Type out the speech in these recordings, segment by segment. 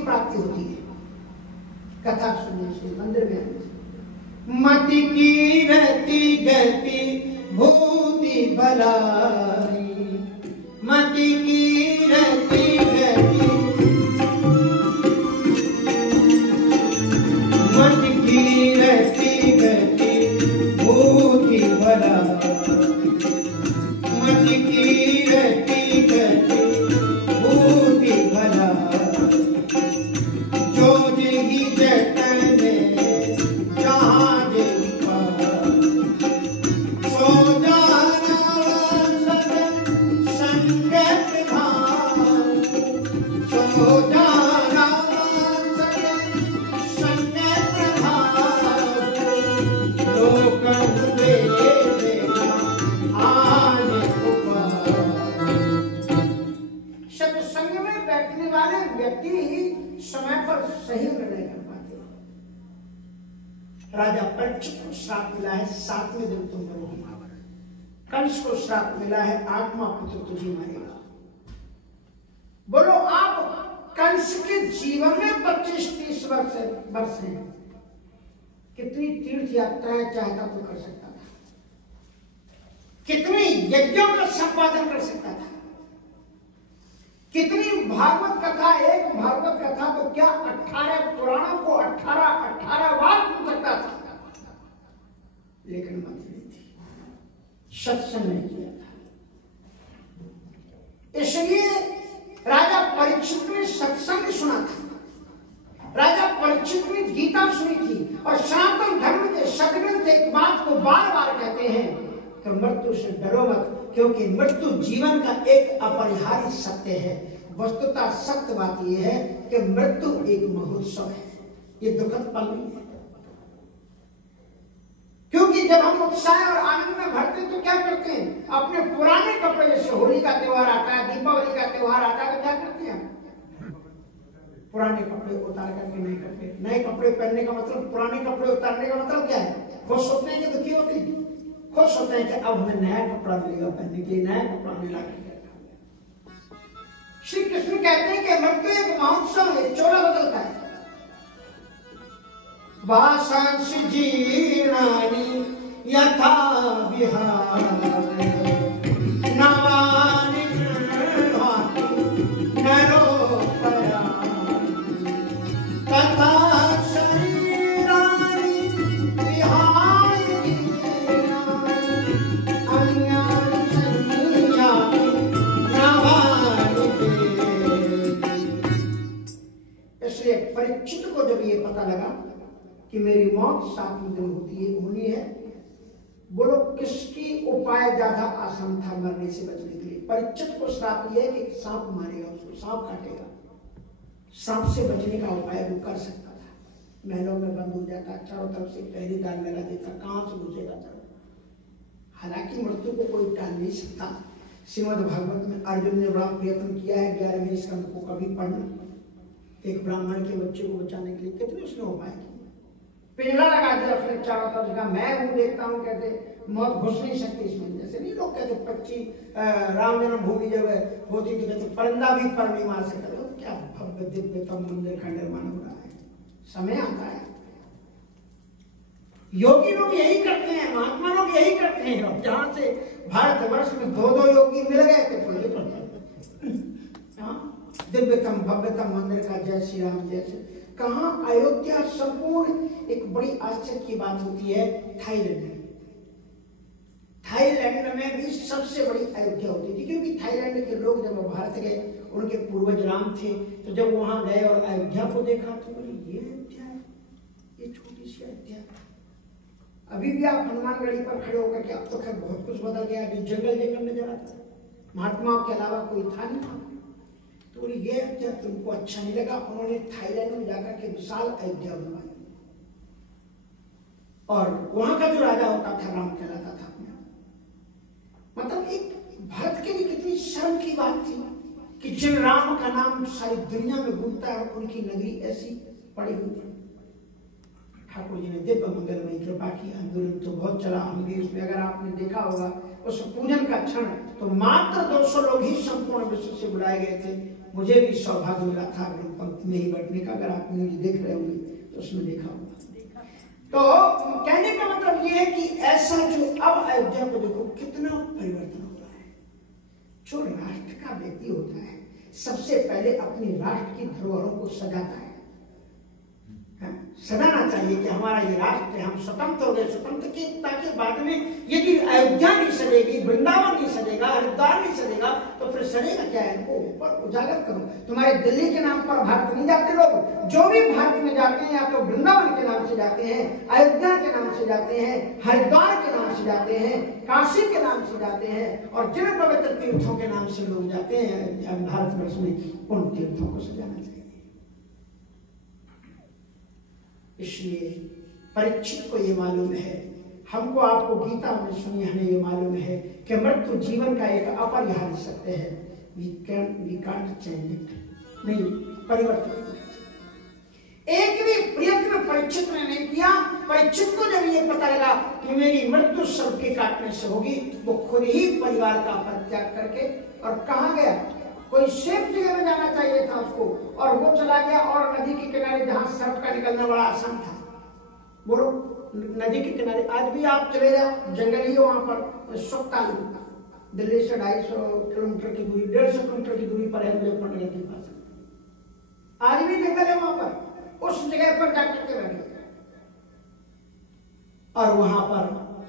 की प्राप्ति होती है कथा सुनने से, मंदिर में आने से। मति की रहती गति भूति भलाई, मति की रहती गति, मति की रहती गति भूति भलाई, मति की रहती गति भूति भलाई, जो जिही जतन जहाँ जिही पार, सो जाना सदन संगत भाव, सो जाना सदन संगत भाव, लोक हुए देना आने उपहार। सत्संग में बैठने वाले व्यक्ति समय पर सही निर्णय कर पाते हैं। राजा परीक्षित को श्राप मिला है 7वें दिन तुम मरोगे, कंस को श्राप मिला है 8वां पुत्र तुझे मारेगा। बोलो आप कंस के जीवन में 25-30 वर्ष हैं, कितनी तीर्थ यात्राएं चाहता तो कर सकता था, कितनी यज्ञों का संपादन कर सकता था, कितनी भागवत कथा, एक भागवत कथा को क्या 18 पुराणों को 18 बार सुन सकता था, लेकिन मत नहीं थी, सत्संग नहीं किया था। इसलिए राजा परीक्षित ने सत्संग सुना था, राजा परीक्षित ने गीता सुनी थी, और सनातन धर्म के सदग्रंथ एक बात को बार बार कहते हैं कि मृत्यु से डरो मत, क्योंकि मृत्यु जीवन का एक अपरिहार्य सत्य है। वस्तुतः सत्य बात यह है कि मृत्यु एक महोत्सव है, ये दुखद पल नहीं है। क्योंकि जब हम उत्साह और आनंद में भरते तो क्या करते हैं, अपने पुराने कपड़े, जैसे होली का त्योहार आता है, दीपावली का त्योहार आता है, तो क्या करते हैं, पुराने कपड़े उतार करके नए कपड़े, नए कपड़े पहनने का मतलब, पुराने कपड़े उतारने का मतलब क्या है, खुश होते हैं कि दुखी होते हैं? खुश होते हैं कि अब हमें नया कपड़ा मिलेगा पहनने के लिए, नया कपड़ा मिला के। श्री कृष्ण कहते हैं कि मृत्यु एक महोत्सव है, चोला बदलता है। वासांश जीर्णानि यथा विहार, नवानि गृह्णाति नरोपयाति, तथा शरीराणि विहाय अन्यानि संयाति नवानि देति। इसलिए परीक्षित को जब ये पता लगा कि मेरी मौत 7वें दिन होनी है, बोलो किसकी उपाय ज्यादा आसान था मरने से बचने के लिए? परीक्षित को श्राप यह है कि सांप मारेगा उसको, सांप काटेगा। सांप से बचने का उपाय वो कर सकता था, महलों में बंद हो जाता, चारों तरफ से पहरेदार लगा देता, कहां से घुसेगा चारों। हालांकि मृत्यु को कोई टाल नहीं सकता। श्रीमद् भागवत में अर्जुन ने बड़ा प्रयत्न किया है 11वें स्कंद को कभी पढ़ना, एक ब्राह्मण के बच्चे को बचाने के लिए कितने उसने उपाय किए। पिंजरा लगा दिया उसने चारों तरफ, जगह मैं हूं देखता हूं, कहते मौत घुस नहीं सकती इसमें। जैसे नहीं लोग कहते 25 राम जन्मभूमि जब होती तो कहते परिंदा भी पर नहीं मार सकता। तो क्या भव्य दिव्यतम मंदिर का निर्माण हो रहा है, समय आता है। योगी लोग यही करते हैं, महात्मा लोग यही करते हैं। अब जहां से भारतवर्ष में 2 योगी मिल गए थे तो ये करते, दिव्यतम भव्यतम मंदिर का जय श्री राम जय श्री। कहां? अयोध्या। संपूर्ण एक बड़ी आश्चर्य की बात होती है थाईलैंड में। थाईलैंड में भी सबसे बड़ी अयोध्या होती थी, क्योंकि थाईलैंड के लोग जब भारत गए, उनके पूर्वज राम थे, तो जब वहां गए और अयोध्या को देखा तो बोले ये अयोध्या है, ये छोटी सी अयोध्या। अभी भी आप हनुमानगढ़ी पर खड़े होकर के, अब तो खैर बहुत कुछ बदल गया, अभी जंगल जंगल नजर आता है, महात्माओं के अलावा कोई था नहीं। तो ये अयोध्या तुमको अच्छा नहीं लगा, उन्होंने थाईलैंड में जाकर के विशाल अयोध्या बनवाई, और वहां का जो राजा होता था राम कहलाता था। मतलब एक भारत के लिए कितनी शर्म की बात थी कि जिन राम का नाम सारी दुनिया में गूंजता है, उनकी नगरी ऐसी पड़ी हुई थी। ठाकुर जी ने दिव्य मंगलमयी कृपा की। आंदोलन तो बहुत चला, हम भी उसमें, अगर आपने देखा होगा उस पूजन का क्षण, तो मात्र 200 लोग ही संपूर्ण विश्व से बुलाए गए थे। मुझे भी सौभाग्य मिला था पंक्ति में ही बैठने का। अगर आप न्यूज देख रहे होंगे तो उसमें देखा होगा। तो कहने का मतलब ये है कि ऐसा जो अब अयोध्या को देखो कितना परिवर्तन हो रहा है। जो राष्ट्र का व्यक्ति होता है सबसे पहले अपनी राष्ट्र की धरोहरों को सजाता है। सजाना चाहिए कि हमारा ये राष्ट्र है, हम स्वतंत्र हो गए। स्वतंत्रता के बाद में यदि अयोध्या नहीं सजेगी, वृंदावन नहीं सजेगा, हरिद्वार नहीं सजेगा तो फिर सजेगा क्या है? इनको ऊपर उजागर करो। तुम्हारे दिल्ली के नाम पर भारत नहीं जाते लोग। जो भी भारत में जाते हैं या तो वृंदावन के नाम से जाते हैं, अयोध्या के नाम से जाते हैं, हरिद्वार के नाम से जाते हैं, काशी के नाम से जाते हैं, और जिन पवित्र तीर्थों के नाम से लोग जाते हैं भारतवर्ष में, उन तीर्थों को सजाना चाहिए। इसलिए परीक्षित को ये मालूम है, हमको आपको गीता में सुनी हमें ये मालूम है कि मृत्यु जीवन का एक अपरिहार्य सत्य है। वी कांट चेंज इट, नहीं परिवर्तन। एक भी प्रयत्न परीक्षित ने नहीं किया। परीक्षित को जब ये पता लगा कि मेरी मृत्यु सर्प के काटने से होगी, वो खुद ही परिवार का परित्याग करके और कहाँ गया? कोई सेफ जगह में जाना चाहिए था उसको, और वो चला गया और नदी के किनारे जहां सर्प का निकलना बड़ा आसान था। बोलो, नदी के किनारे आज भी आप चले जाओ, जंगल ही वहां पर सुखतालू, दिल्ली से 250 किलोमीटर की दूरी, 150 किलोमीटर की दूरी पर है मुजफ्फरनगर के पास। आज भी जंगल है वहां पर, उस जगह पर जाकर के बैठे और वहां पर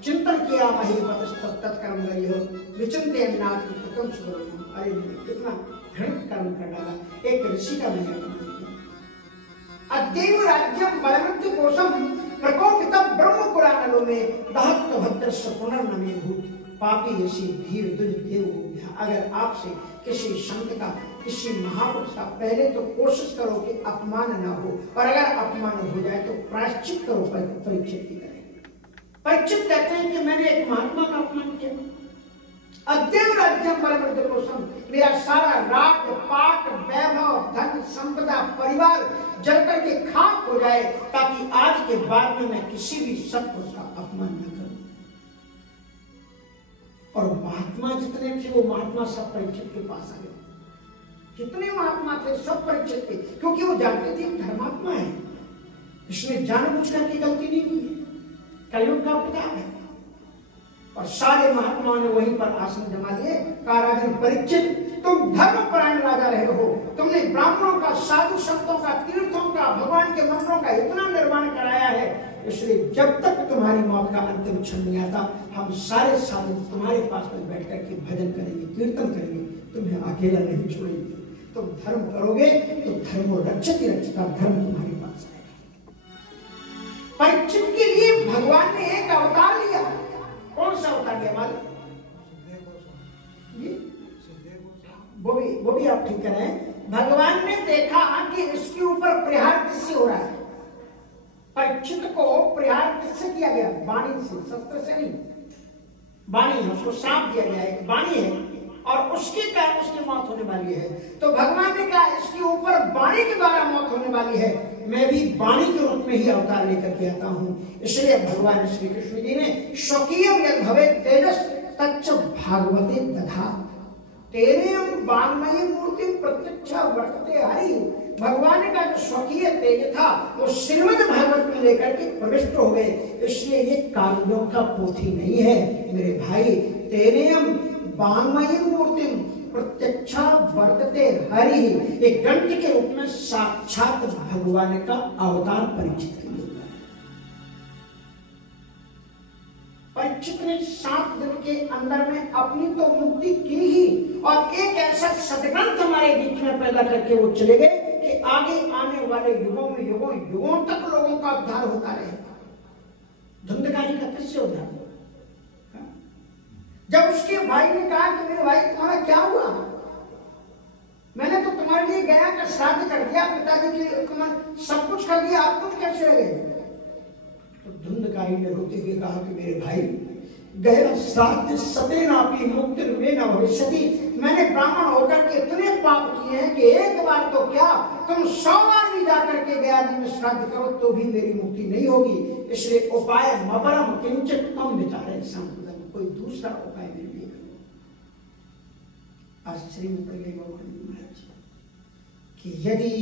चिंतन किया। वही तत्कर्म गई हो विचिंते नाथ प्रथम सुबह। अरे कितना घृणित कर्म कर डाला एक ऋषि का मैंने अपमान किया। अद्यैव राज्यम बलवृद्धि कोशम प्रकोपितम ब्रह्म पुराणों में दहत्त भद्रस्य पुनर्नमे भूत पापी ऋषि धीर दुज देव। अगर आपसे किसी संत का, किसी महापुरुष का, पहले तो कोशिश करो कि अपमान ना हो, और अगर अपमान हो जाए तो प्रायश्चित करो। परीक्षित की तरह परीक्षित कहते हैं कि मैंने एक महात्मा का अपमान किया। अद्यैव राज्यम बलवृद्धि कोशम, मेरा सारा राज पाट वैभव धन संपदा परिवार जल करके खाक हो जाए, ताकि आज के बाद में मैं किसी भी सत्पुरुष का अपमान न करूं। और महात्मा जितने थे वो महात्मा सब परीक्षित के पास आ गए। जितने महात्मा थे सब परीक्षित थे, क्योंकि वो जानते थे धर्मात्मा है, इसमें जानबूझ करके गलती नहीं हुई है, कलयुग का पिता है। और सारे महात्माओं ने वहीं पर आसन जमा दिए। कहा राजन परीक्षित, तुम धर्मपरायण राजा रहे हो, तुमने ब्राह्मणों का, साधु संतों का, तीर्थों का, भगवान के मंदिरों का इतना निर्माण कराया है, इसलिए जब तक तुम्हारी मौत का अंतिम क्षण नहीं आता, हम सारे साधु तुम्हारे पास में बैठ करके भजन करेंगे, कीर्तन करेंगे, तुम्हें अकेला नहीं छोड़ेंगे। तुम धर्म करोगे तो धर्मो रक्षति रक्षिता, धर्म तुम्हारे पास आएगा। परीक्षित के लिए भगवान ने एक अवतार लिया। कौन सा अवतार लिया मालूम? वो भी आप ठीक करें। भगवान ने देखा कि इसके ऊपर प्रहार किससे हो रहा है। परीक्षित को प्रहार किससे किया गया? वाणी से, शस्त्र से नहीं। वाणी है, उसको सांप दिया गया, एक वाणी है, और उसके कारण उसकी मौत होने वाली है। तो भगवान ने कहा इसके ऊपर वाणी के द्वारा मौत होने वाली है, मैं भी वाणी के रूप में ही अवतार लेकर के आता हूँ। इसलिए भगवान श्री कृष्ण जी ने स्वकीय यद भवे तेजस तच्च भागवते दधा तेनेम वाङ्मयी मूर्ति प्रत्यक्षा वर्तते हरि। भगवान का जो स्वकीय तेज था वो श्रीमद् भागवत में लेकर के प्रविष्ट हो गए। इसलिए ये काव्यों का पोथी नहीं है मेरे भाई। तेनेम वाङ्मयी मूर्ति प्रत्यक्षा वर्तते हरि, एक ग्रंथ के रूप में साक्षात भगवान का अवतार परीक्षित किया। परीक्षित ने 7 दिन के अंदर में अपनी तो मुक्ति की ही, और एक ऐसा सदग्रंथ हमारे बीच में पैदा करके वो चले गए कि आगे आने वाले युगों में युगों तक लोगों का उद्धार होता रहेगा। धुंधकारी का किससे उद्धार? जब उसके भाई ने कहा कि मेरे भाई तुम्हारा क्या हुआ, मैंने तो तुम्हारे लिए गया का श्राद्ध कर दिया, पिताजी के तुम्हें सब कुछ कर दिया, आप तुम कैसे रह गए? तो धुंधकारी ने रोते हुए कहा कि मेरे भाई गया श्राद्ध सतेनापि मुक्ति में न भविष्यति। मैंने ब्राह्मण होकर के इतने पाप किए हैं कि एक बार तो क्या तुम 100 बार भी जाकर के गया जी में श्राद्ध करो तो भी मेरी मुक्ति नहीं होगी। इसलिए उपाय मबरम किंचित कम विचारे संपूर्ण, कोई दूसरा उपाय मेरे लिए करो। आश्चर्य में पड़ गए महाराज। कि यदि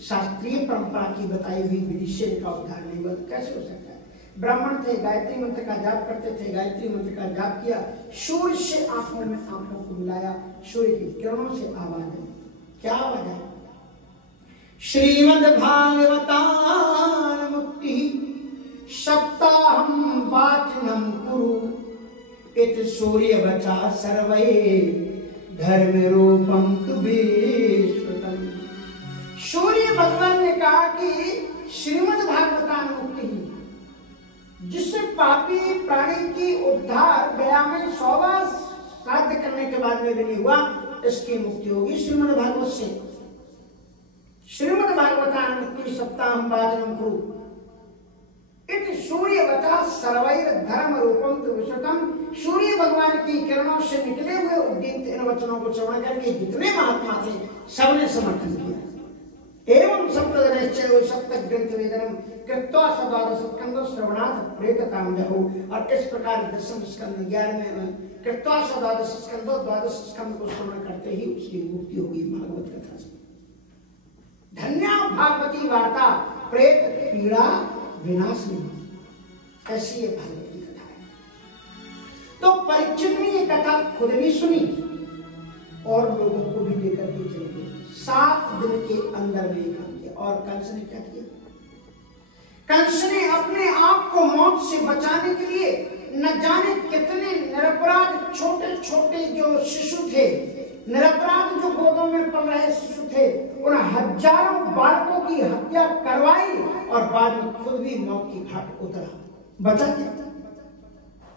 शास्त्रीय परंपरा की बताई हुई विधि से इनका उद्धार नहीं हुआ तो कैसे हो सकता है? ब्राह्मण थे, गायत्री मंत्र का जाप करते थे, गायत्री मंत्र का जाप किया, सूर्य से आंखों को मिलाया, सूर्य की किरणों से आवाज आई। क्या आवाज आई? श्रीमद् भागवतान मुक्ति सप्ताहम वाचनम कुरु इत सूर्य बचा सर्वे धर्म रूपम तुभीश्वतम। सूर्य भगवान ने कहा कि श्रीमद् भागवतान मुक्ति, जिससे पापी प्राणी की उद्धार गया में 100 बार श्राद्ध करने के बाद में भी नहीं हुआ, इसकी मुक्ति होगी श्रीमद् भागवत से। श्रीमद् भागवतान मुक्ति सप्ताहम वाचनम कुरु इत सूर्य बचा सर्वैर धर्म रूपम त्रिविशतम। सूर्य भगवान की किरणों से निकले हुए उद्दीप्त इन वचनों को श्रवण करके जितने महात्मा थे सबने समर्थन किया। एवं सप्तदनश्चैव सप्त ग्रंथ वेदनम कृत्वा सद्वादश स्कंद श्रवणात् प्रेतताम जहु। और इस प्रकार 10वें स्कंद 11वें में कृत्वा सद्वादश स्कंद 12 स्कंद को श्रवण करते ही उसकी मुक्ति होगी भागवत कथा से। धन्या भागवती वार्ता प्रेत पीड़ा विनाशिनी, ऐसी ये भागवत की कथा है। तो परीक्षित ने ये कथा खुद भी सुनी और लोगों को भी लेकर के चले गए। 7 दिन के अंदर में काम किया। और कंस ने क्या किया? कंस ने अपने आप को मौत से बचाने के लिए न जाने कितने निरपराध छोटे छोटे जो शिशु थे, निरपराध जो गोदों में पल रहे शिशु थे, उन हजारों बालकों की हत्या करवाई और बाद में खुद भी मौत की घाट उतरा। बचा क्या?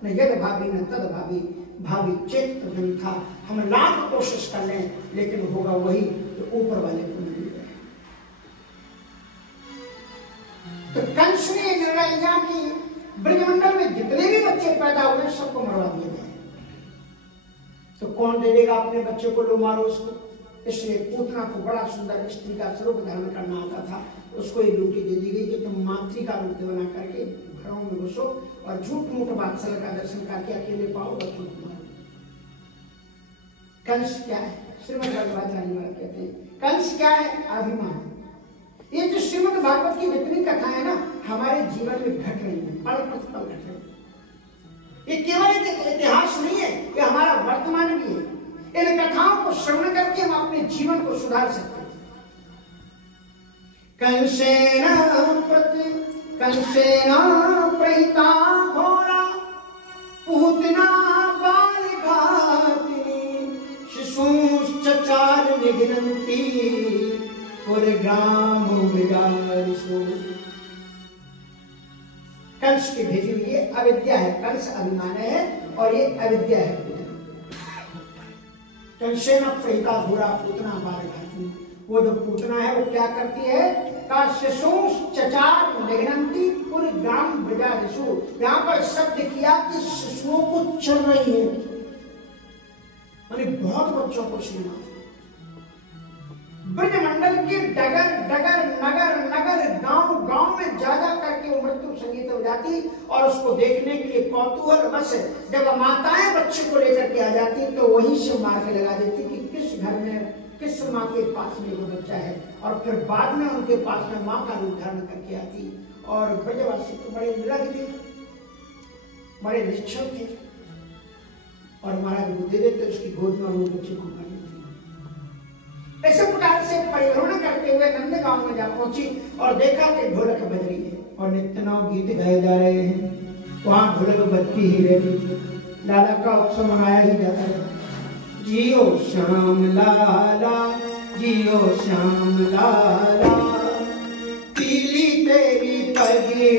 न यद भाभी न तद भाभी, भाभी चेत प्रथम था। हम लाख कोशिश कर लें लेकिन होगा वही तो ऊपर वाले को नहीं मिल रहा। तो कंस ने निर्णय लिया कि ब्रजमंडल में जितने भी बच्चे पैदा हुए सबको मरवा दिया जाए। तो कौन दे देगा अपने बच्चे को? लो मारो उसको। इसलिए पूतना को बड़ा सुंदर स्त्री का स्वरूप धारण करना आता था, उसको एक ड्यूटी दे दी गई कि तुम मातृ का रूप बना करके घरों में घुसो और झूठ मूठ वात्सल का दर्शन करके अकेले पाओ बच्चों को मारो। कंस क्या है? श्रीमद् भागवत कहते हैं कंस क्या है? अभिमान। ये जो श्रीमद् भागवत की जितनी कथा है ना, हमारे जीवन में घट रही है, पल प्रतिपल घट रही है। ये केवल इतिहास नहीं है, ये हमारा वर्तमान भी है। इन कथाओं को श्रवण करके हम अपने जीवन को सुधार सकते हैं। कंसेन प्रहिता घोरा पूतना बालघातिनी शिशुश्चचार निघ्नन्ति पुरग्राम विदारिषु। कंस की भेजी हुई ये अविद्या है। कंस अभिमान है और ये अविद्या है। कंसेन प्रहिता घोरा पूतना बालघातिनी, वो जो पूतना है वो क्या करती है? का शिशुश्चचार निघ्नन्ति पुरग्राम विदारिषु। यहाँ पर शब्द किया कि शिशुओं को चल रही है, माने बहुत बच्चों को सुना। ब्रजमंडल के डगर डगर नगर नगर गांव गांव में जा करके वो मृत्यु संगीत हो जाती और उसको देखने के लिए कौतूहल बस जब माताएं बच्चे को लेकर के आ जाती तो वहीं से मार के लगा देती कि किस घर में किस माँ के पास में वो बच्चा है। और फिर बाद में उनके पास में माँ का रूप धारण करके आती। और ब्रजवासी तो बड़े निरग थे, बड़े निश्चल थे और महाराज वो दे देते उसकी गोद में वो बच्चे को कर देते। ऐसे प्रकार से परिभ्रमण करते हुए नंद गांव में जा पहुंची और देखा कि ढोलक बज रही है और नित्य नव गीत गाए जा रहे हैं। वहां ढोलक बजती ही रहती थी। लाला का उत्सव मनाया ही जाता है। जियो श्याम लाला, जियो श्याम लाला, पीली तेरी पगड़ी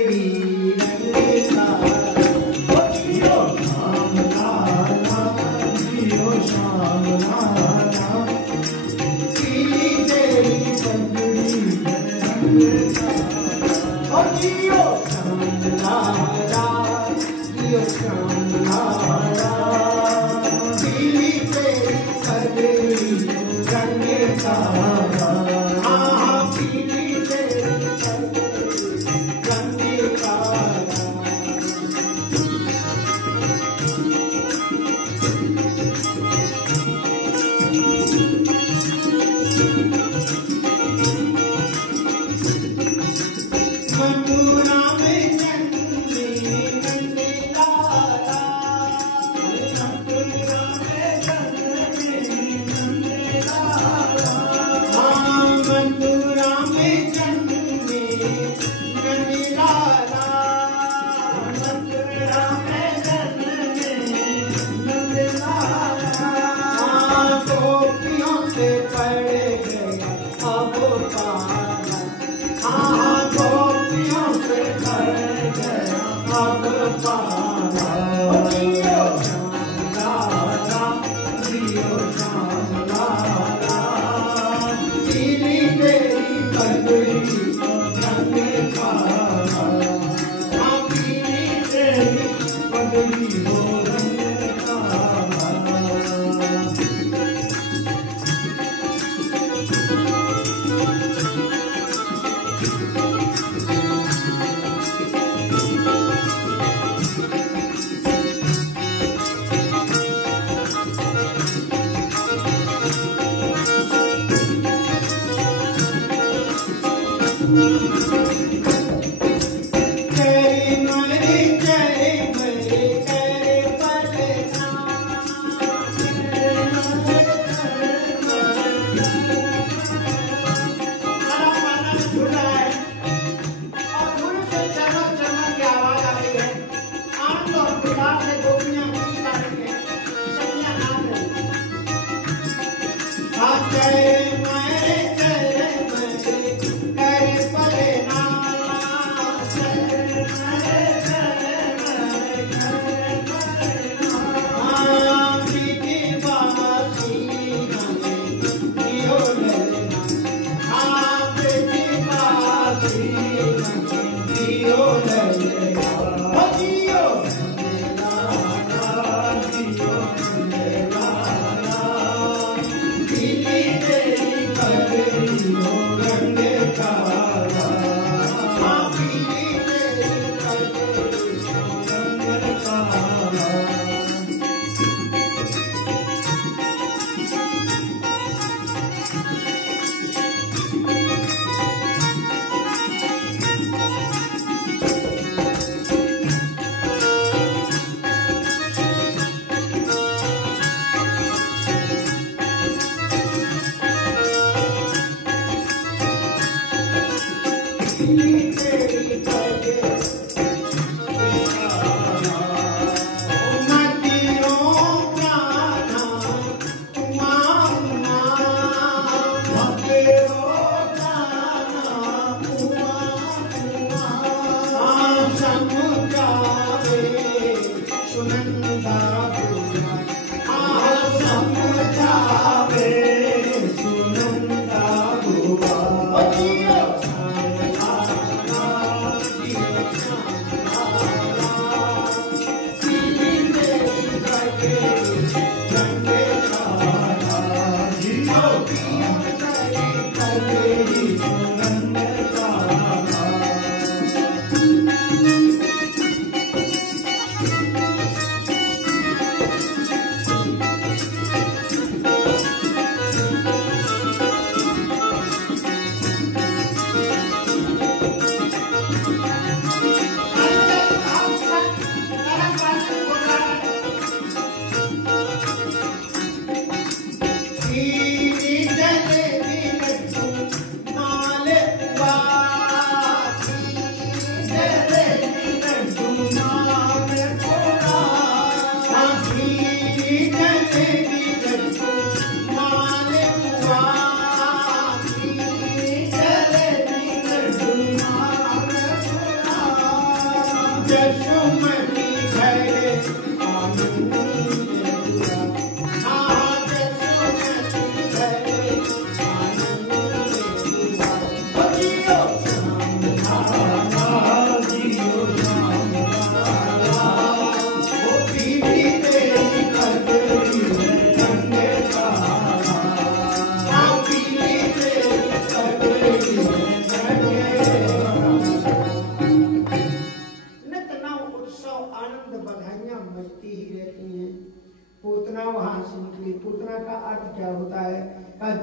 रंग सारा। जियो श्याम लाला, जियो श्याम लाला, पीली तेरी पगड़ी रंग सारा। और जियो श्याम लाला, जियो श्याम लाला,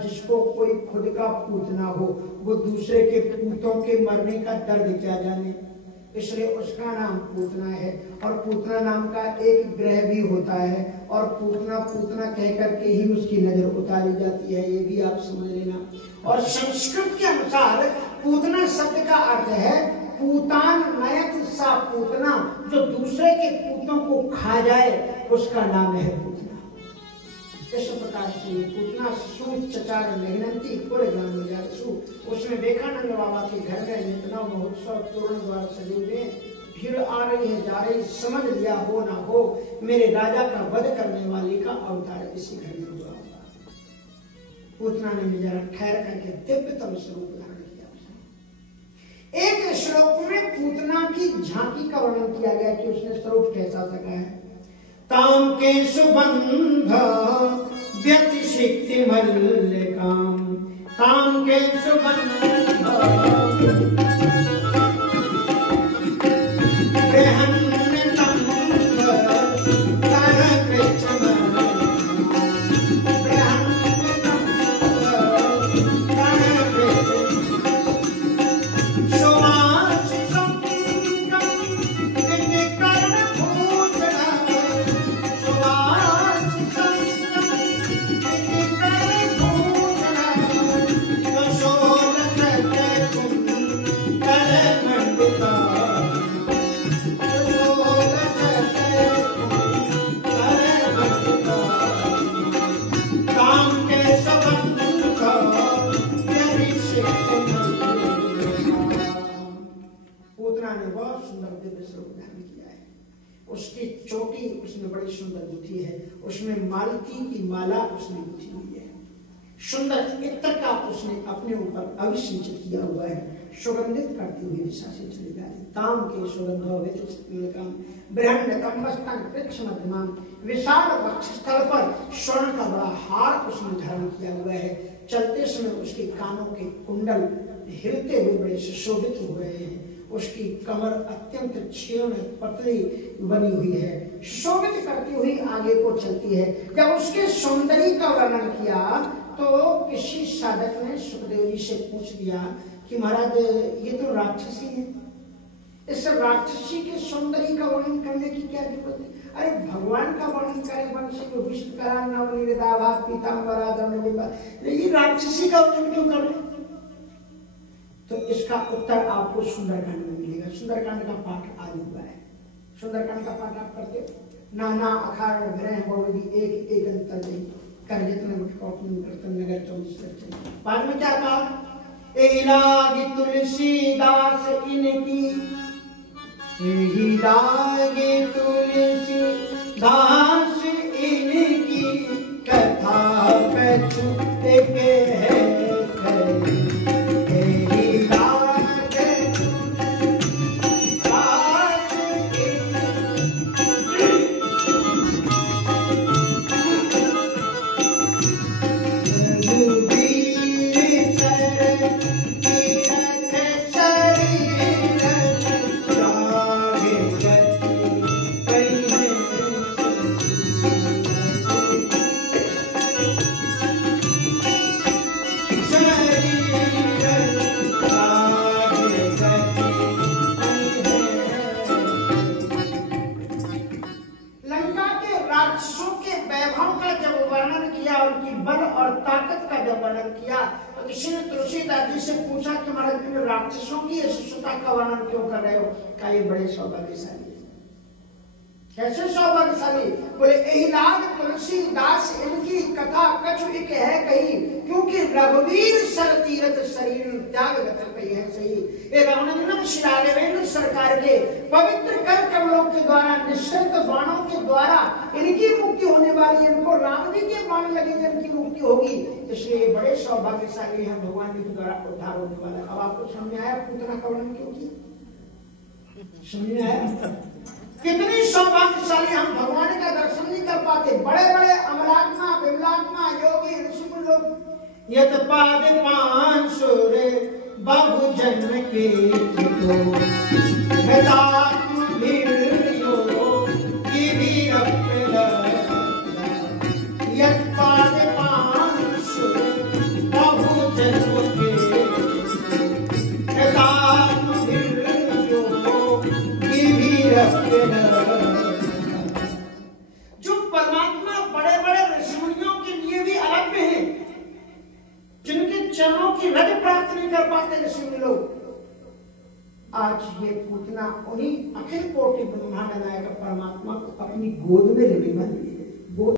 जिसको कोई खुद का पूतना हो वो दूसरे के पूतों के मरने का दर्द क्या जाने, इसलिए उसका नाम पूतना है। और पूतना नाम का एक ग्रह भी होता है और पूतना पूतना कह करके ही उसकी नजर उतारी जाती है, ये भी आप समझ लेना। और संस्कृत के अनुसार पूतना शब्द का अर्थ है पूतान नयत सा पूतना, जो दूसरे के पूतों को खा जाए उसका नाम है पूतना। इस प्रकार से पूतना सूत चचार मेघनंती पूरे ग्राम में जासु, उसमें विवेकानंद बाबा के घर में नितना महोत्सव तोरण द्वार सजे हुए, भीड़ आ रही है जा रही, समझ लिया हो ना हो मेरे राजा का वध करने वाले का अवतार इसी घर में हुआ होगा। पूतना ने जरा ठहर करके दिव्यतम स्वरूप धारण किया। एक श्लोक में पूतना की झांकी का वर्णन किया गया कि उसने स्वरूप कैसा सका है। ताम के सुबंध व्यतिशिक्ति मल्लिकाम, ताम के सुबंध ने बहुत सुंदर दिव्य स्वरूप धारण किया है। उसकी चोटी उसने बड़ी सुंदर गुथी है, उसमें मालती की माला उसने गुथी हुई है, सुंदर इत्र का उसने अपने ऊपर अभिषिंचित किया हुआ है, सुगंधित करती हुई दिशा से चली जा रही। ताम के सुगंध विशाल वक्षस्थल पर स्वर्ण का बड़ा हार उसने धारण किया हुआ है। चलते समय उसके कानों के कुंडल हिलते हुए बड़े सुशोभित हो रहे हैं। उसकी कमर अत्यंत क्षीण पतली बनी हुई है, शोभित करती हुई आगे को चलती है। जब उसके सौंदर्य का वर्णन किया तो किसी साधक ने सुखदेव जी से पूछ दिया कि महाराज ये तो राक्षसी है, इस राक्षसी के सौंदर्य का वर्णन करने की क्या जरूरत है? अरे भगवान का वर्णन करें वंश को विष्णु करा नवनिर्दाभा पीतांबरा दंडविभा, ये राक्षसी का वर्णन क्यों कर रहे? तो इसका उत्तर आपको सुंदरकांड में मिलेगा। सुंदरकांड का पाठ आज हुआ है। सुंदरकांड का पाठ आप करते नाना अखाड़ ग्रह बोली एक एक अंतर नहीं कर जितने नगर 24 बाद में क्या कहा? लागी तुलसीदास इनकी, लागी तुलसीदास इनकी, कथा कछु एक है तुलसीदास जी से पूछा कि महाराज राक्षसों की यशस्विता का वर्णन क्यों कर रहे हो? क्या ये बड़े सौभाग्यशाली? कैसे सौभाग्यशाली? बोले एहिलाग तुलसीदास इनकी कथा कछु एक है कही, क्योंकि रघुवीर सर तीरथ शरीर त्याग गत कही है सही। ये रघुनंदन श्री देवेंद्र सरकार के पवित्र कर कमलों के द्वारा निःशर्त बाणों के द्वारा इनकी मुक्ति होने वाली, इनको राम जी के बाण लगेंगे इनकी मुक्ति होगी, इसलिए बड़े सौभाग्यशाली हैं, भगवान जी के द्वारा उद्धार होने वाला। अब आपको समझ में आया पूतना का वर्णन क्यों किया? समझ में आया कितनी सौभाग्यशाली हम भगवान का दर्शन नहीं कर पाते। बड़े बड़े अमलात्मा विमलात्मा योगी ऋषि लोग यत पाद पांसुर बहु जन्म के यत पाद पांसुर बहु जन्म के जो परमात्मा बड़े बड़े ऋषियों के लिए भी अलग हैं, जिनके चरणों की रज प्राप्त नहीं कर पाते ऋषि लोग, आज ये पूतना उन्हीं अखिल कोटि ब्रह्मांड नायक परमात्मा को अपनी गोद में लेने वाली है।